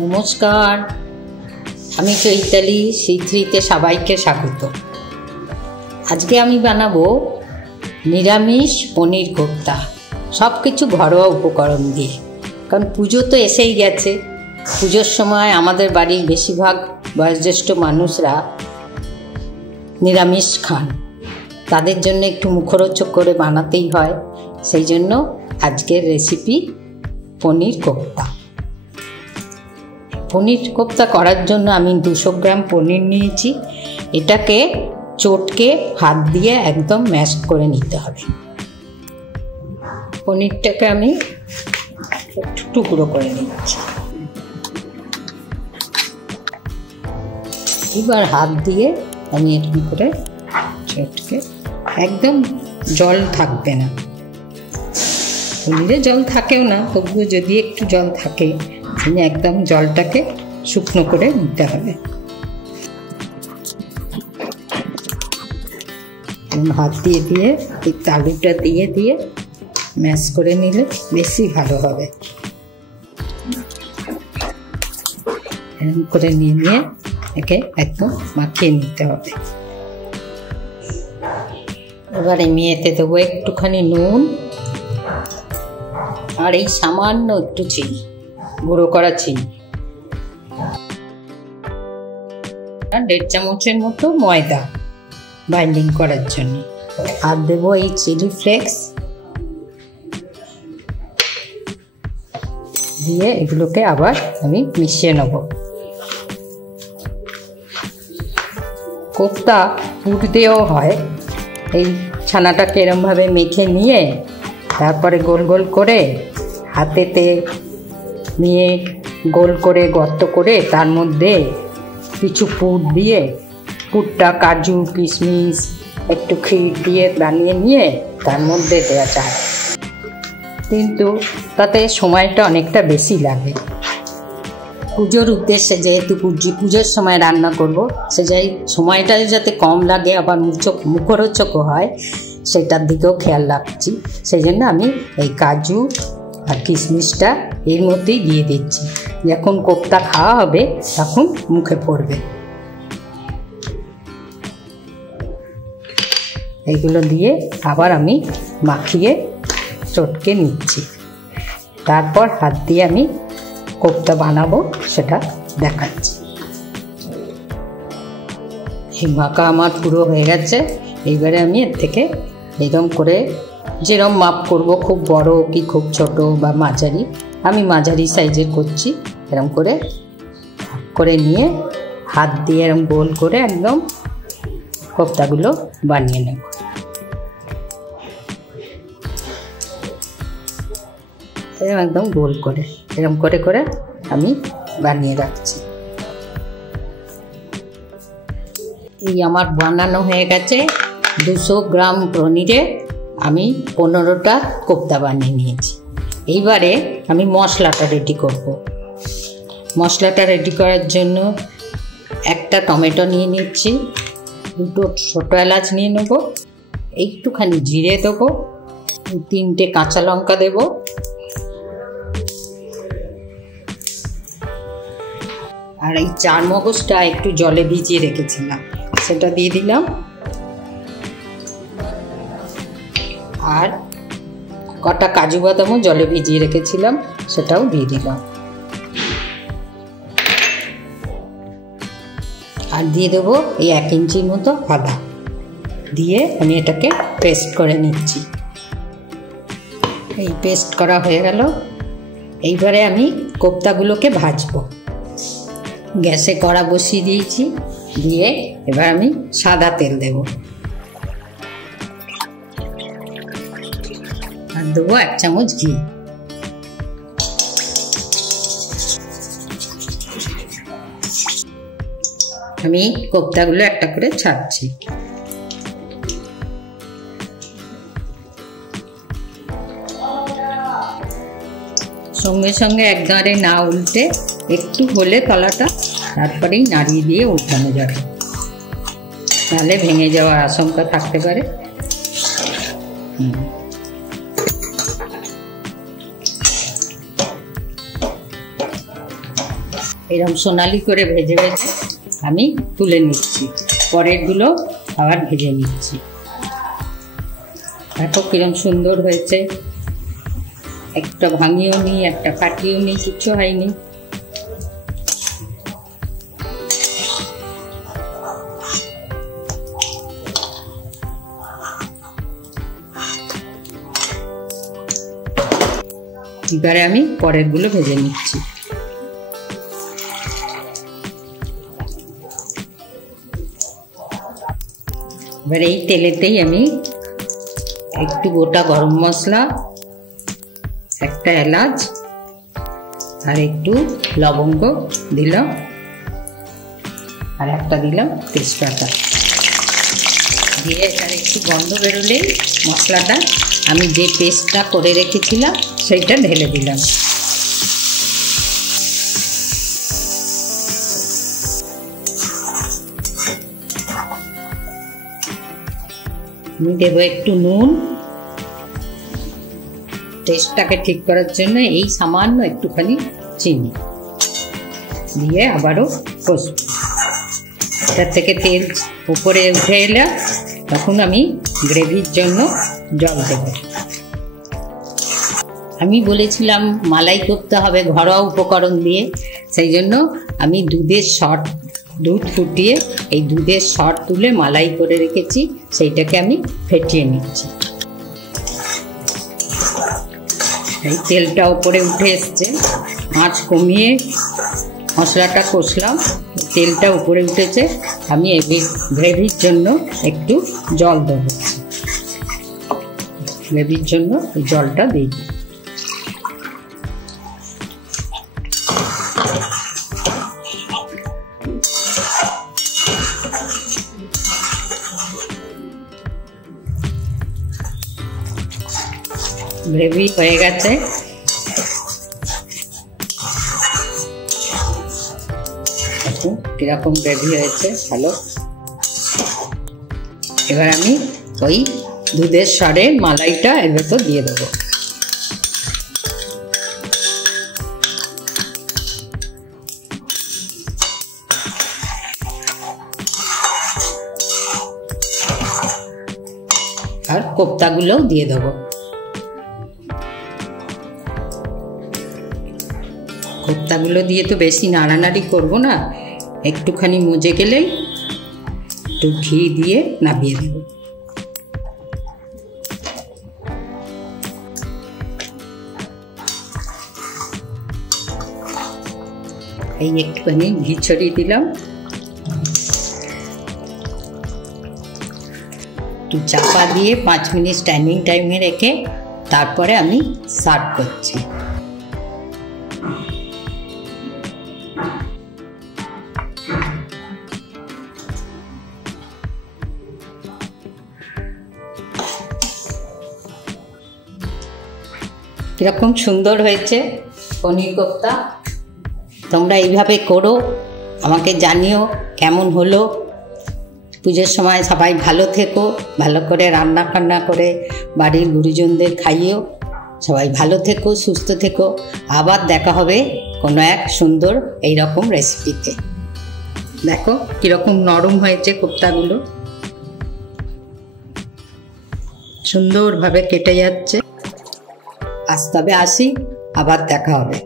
নমস্কার, আমি চৈতালি। সিথ্রিতে সবাইকে স্বাগত। আজকে আমি বানাবো নিরামিষ পনির কোপ্তা, সব কিছু ঘরোয়া উপকরণ দিয়ে। কারণ পুজো তো এসেই গেছে। পুজোর সময় আমাদের বাড়ির বেশিরভাগ বয়োজ্যেষ্ঠ মানুষরা নিরামিষ খান, তাদের জন্য একটু মুখরোচক করে বানাতেই হয়। সেই জন্য আজকের রেসিপি পনির কোপ্তা। পনির কোপ্তা করার জন্য আমি 200 গ্রাম পনির নিয়েছি। এটাকে চটকে হাত দিয়ে একদম ম্যাশ করে নিতে হবে। পনিরটাকে আমি টুকরো করে নিচ্ছি। এবার হাত দিয়ে আমি এরকম করে চটকে, একদম জল থাকবে না, পনিরে জল থাকেও না, তবুও যদি একটু জল থাকে একদম জলটাকে শুকনো করে নিতে হবে। হাত দিয়ে দিয়ে এই আলুটা দিয়ে দিয়ে ম্যাশ করে নিলে বেশি ভালো হবে। এরকম করে নিয়ে একে একদম মাখিয়ে নিতে হবে। এবার আমি এতে দেবো একটুখানি নুন আর এই সামান্য একটু চিনি, গুঁড়ো করা চিনি, 1.5 চামচের মতো ময়দা বাইন্ডিং করার জন্য। আর দেবো এই চিলি ফ্লেক্স দিয়ে এগুলোকে আবার আমি মিশিয়ে নেব। কোপ্তা পুর দিয়েও হয়। এই ছানাটাকে এরমভাবে মেখে নিয়ে তারপরে গোল গোল করে হাতেতে নিয়ে গোল করে গর্ত করে তার মধ্যে কিছু পুর দিয়ে, পুরটা কাজু কিশমিশ একটু ক্ষীর দিয়ে বানিয়ে নিয়ে তার মধ্যে দেওয়া যায়। কিন্তু তাতে সময়টা অনেকটা বেশি লাগে। পুজোর উদ্দেশ্যে যেহেতু পুজোর সময় রান্না করব, সে যাই সময়টা যাতে কম লাগে আবার মুখরোচকও হয় সেটার দিকেও খেয়াল রাখছি। সেই জন্য আমি এই কাজু আর কিশমিশটা এর মধ্যেই দিয়ে দিচ্ছি। যখন কোপ্তা খাওয়া হবে তখন মুখে পড়বে। এইগুলো দিয়ে আবার আমি মাখিয়ে চটকে নিচ্ছি। তারপর হাত দিয়ে আমি কোপ্তা বানাবো সেটা দেখাচ্ছি। এই মাখা আমার পুরো হয়ে গেছে। এইবারে আমি এর থেকে এরকম করে যেরকম মাপ করব, খুব বড় কি খুব ছোট বা মাঝারি, আমি মাঝারি সাইজের করছি। এরকম করে নিয়ে হাত দিয়ে এরকম গোল করে একদম কোপ্তাগুলো বানিয়ে নেব। একদম গোল করে এরকম করে করে আমি বানিয়ে রাখছি। এই আমার বানানো হয়ে গেছে। 200 গ্রাম পনিরে আমি 15টা কোপ্তা বানিয়ে নিয়েছি। এইবারে আমি মশলাটা রেডি করব। মশলাটা রেডি করার জন্য একটা টমেটো নিয়ে নিচ্ছি, 2টো ছোটো এলাচ নিয়ে নেব, একটুখানি জিরে দেবো, 3টে কাঁচা লঙ্কা দেব, আর এই চারমগজটা একটু জলে ভিজিয়ে রেখেছিলাম সেটা দিয়ে দিলাম, আর কটা কাজু বাদামও জলে ভিজিয়ে রেখেছিলাম সেটাও দিয়ে দিলাম, আর দিয়ে দেবো এই 1 ইঞ্চির মতো আদা দিয়ে আমি এটাকে পেস্ট করে নিচ্ছি। এই পেস্ট করা হয়ে গেল। এইবারে আমি কোপ্তাগুলোকে ভাজবো। গ্যাসে কড়া বসিয়ে দিয়েছি, দিয়ে এবার আমি সাদা তেল দেব আর দেবো 1 চামচ ঘি। আমি কোপ্তাগুলো একটা করে ছাড়ছি। সঙ্গে সঙ্গে একবারে না উল্টে একটু হলে তলাটা তারপরেই নাড়িয়ে দিয়ে উল্টানো যাবে, তাহলে ভেঙে যাওয়ার আশঙ্কা থাকতে পারে। এরকম সোনালি করে ভেজে ভেজে আমি তুলে নিচ্ছি, পরেরগুলো আবার ভেজে নিচ্ছি। দেখো কিরম সুন্দর হয়েছে, একটা ভাঙিও নি, একটা ফাটিও নি, কিচ্ছু হয়নি। এবারে আমি পরেরগুলো ভেজে নিচ্ছি। এবার এই তেলেতেই আমি একটু গোটা গরম মশলা, একটা এলাচ আর একটু লবঙ্গ দিলাম, আর একটা দিলাম তেজপাতা দিয়ে এটার একটু গন্ধ বেরোলেই মশলাটা আমি যে পেস্টটা করে রেখেছিলাম সেইটা ঢেলে দিলাম। আমি দেবো একটু নুন, টেস্টটাকে ঠিক করার জন্য এই সামান্য একটুখানি চিনি দিয়ে আবারও কষব। এটার থেকে তেল উপরে উঠে এলে তখন আমি গ্রেভির জন্য জল দেব। আমি বলেছিলাম মালাই করতে হবে ঘরোয়া উপকরণ দিয়ে, সেই জন্য আমি দুধ ফুটিয়ে এই দুধের সর তুলে মালাই করে রেখেছি, সেইটাকে আমি ফেটিয়ে নিচ্ছি। এই তেলটা উপরে উঠে এসছে, আঁচ কমিয়ে মশলাটা কষলাম, তেলটা উপরে উঠেছে। আমি এই গ্রেভির জন্য একটু জল দেবো, গ্রেভির জন্য এই জলটা দিই। গ্রেভি হয়ে গেছে, কিরকম গ্রেভি হয়েছে, ভালো। এবার আমি ওই দুধের সরে মালাইটা এর ভেতর দিয়ে দেবো। আর কোপ্তাগুলোও দিয়ে দেবো। কোপ্তাগুলো দিয়ে তো বেশি নাড়ানাড়ি করবো না, একটুখানি মজে গেলেই একটু ঘি দিয়ে নামিয়ে দেব। এই একটুখানি ঘি ছড়িয়ে দিলাম, একটু চাপা দিয়ে 5 মিনিট স্ট্যান্ডিং টাইমে রেখে তারপরে আমি সার্ভ করছি। কিরকম সুন্দর হয়েছে পনির কোপ্তা। তোমরা এইভাবে করো, আমাকে জানিও কেমন হলো। পুজোর সময় সবাই ভালো থেকো, ভালো করে রান্না বান্না করে বাড়ির গুরুজনদের খাইও। সবাই ভালো থেকো, সুস্থ থেকো। আবার দেখা হবে কোনো এক সুন্দর এইরকম রেসিপিতে। দেখো কীরকম নরম হয়েছে কোপ্তাগুলো, সুন্দরভাবে কেটে যাচ্ছে। আজ তবে আসি, আবার দেখা হবে।